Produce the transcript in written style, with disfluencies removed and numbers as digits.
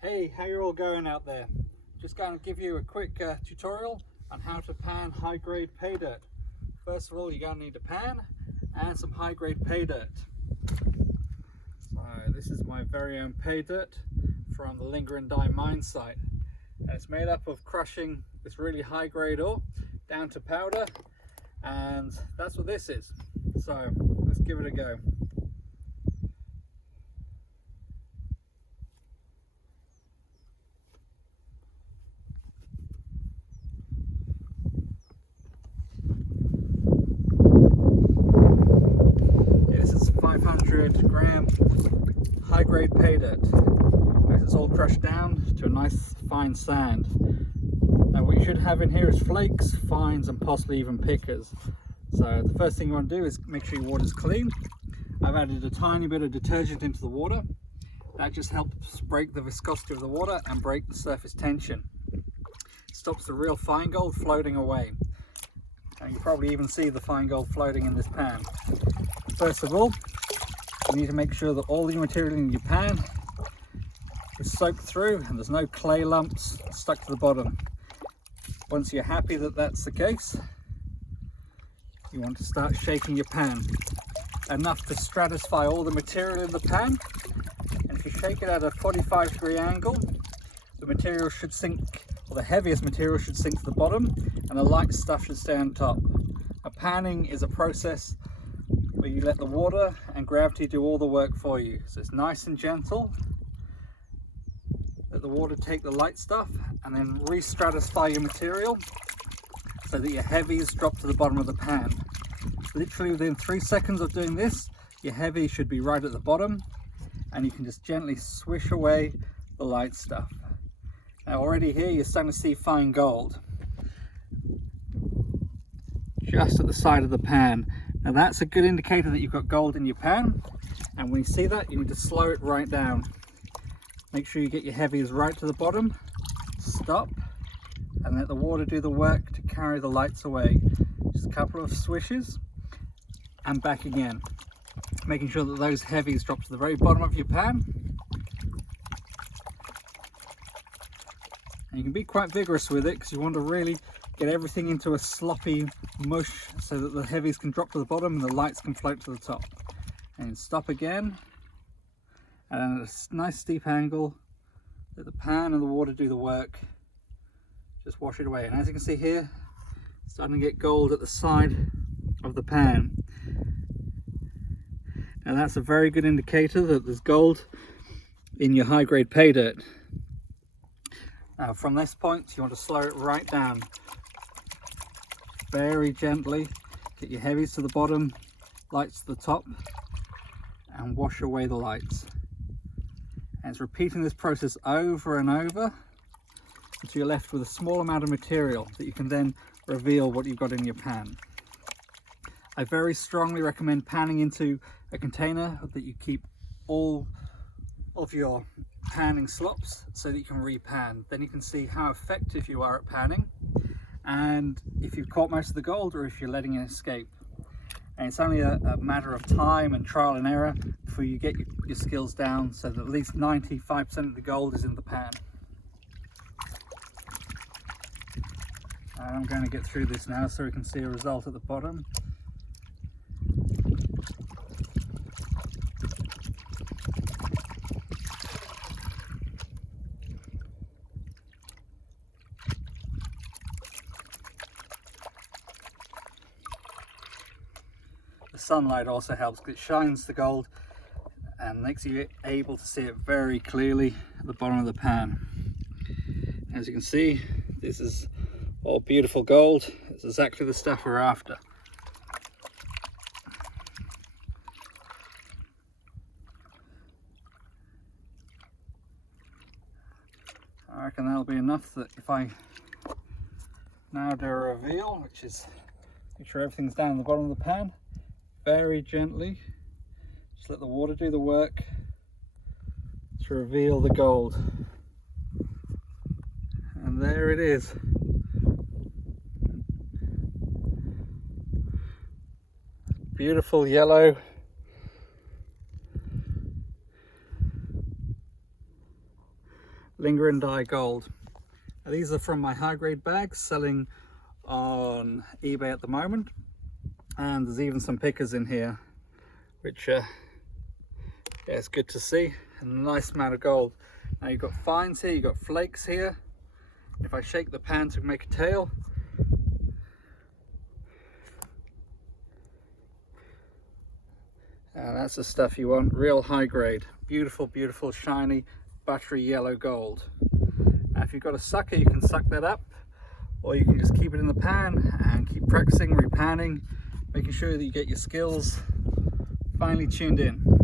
Hey, how you all going out there? Just going to give you a quick tutorial on how to pan high-grade pay dirt. First of all, you're going to need a pan and some high-grade pay dirt. So this is my very own pay dirt from the Linger and Die mine site. And it's made up of crushing this really high-grade ore down to powder, and that's what this is. So let's give it a go. This is 500 gram high-grade pay dirt. It's all crushed down to a nice fine sand. Now what you should have in here is flakes, fines and possibly even pickers. So the first thing you want to do is make sure your water's clean. I've added a tiny bit of detergent into the water. That just helps break the viscosity of the water and break the surface tension. It stops the real fine gold floating away. And you probably even see the fine gold floating in this pan. First of all, you need to make sure that all your material in your pan is soaked through and there's no clay lumps stuck to the bottom. Once you're happy that that's the case, you want to start shaking your pan enough to stratify all the material in the pan. And if you shake it at a 45-degree angle, the material should sink, or the heaviest material should sink to the bottom and the light stuff should stay on top. A panning is a process where you let the water and gravity do all the work for you. So it's nice and gentle. Let the water take the light stuff and then re-stratify your material so that your heavies drop to the bottom of the pan. Literally within 3 seconds of doing this, your heavy should be right at the bottom and you can just gently swish away the light stuff. Now already here you're starting to see fine gold just at the side of the pan. Now that's a good indicator that you've got gold in your pan, and when you see that you need to slow it right down. Make sure you get your heavies right to the bottom, stop and let the water do the work to carry the lights away. Just a couple of swishes and back again, making sure that those heavies drop to the very bottom of your pan. And you can be quite vigorous with it because you want to really get everything into a sloppy mush so that the heavies can drop to the bottom and the lights can float to the top. And stop again, and at a nice steep angle, let the pan and the water do the work. Just wash it away. And as you can see here, it's starting to get gold at the side of the pan. Now that's a very good indicator that there's gold in your high-grade pay dirt. Now from this point you want to slow it right down. Very gently, get your heavies to the bottom, lights to the top, and wash away the lights. And it's repeating this process over and over until you're left with a small amount of material that you can then reveal what you've got in your pan. I very strongly recommend panning into a container that you keep all of your panning slops so that you can repan. Then you can see how effective you are at panning and if you've caught most of the gold or if you're letting it escape. And it's only a matter of time and trial and error before you get your skills down so that at least 95% of the gold is in the pan. And I'm going to get through this now so we can see a result at the bottom. The sunlight also helps because it shines the gold and makes you able to see it very clearly at the bottom of the pan. As you can see, this is all beautiful gold. It's exactly the stuff we're after. I reckon that'll be enough that if I now do a reveal, which is make sure everything's down at the bottom of the pan, very gently, just let the water do the work to reveal the gold. And there it is. Beautiful yellow Linger and Die Gold. Now, these are from my high grade bags selling on eBay at the moment, and there's even some pickers in here, which yeah, it's good to see, and a nice amount of gold. Now you've got fines here, you've got flakes here. If I shake the pan to make a tail, that's the stuff you want, real high grade, beautiful, beautiful, shiny, battery yellow gold. Now if you've got a sucker, you can suck that up, or you can just keep it in the pan and keep practicing, repanning, making sure that you get your skills finely tuned in.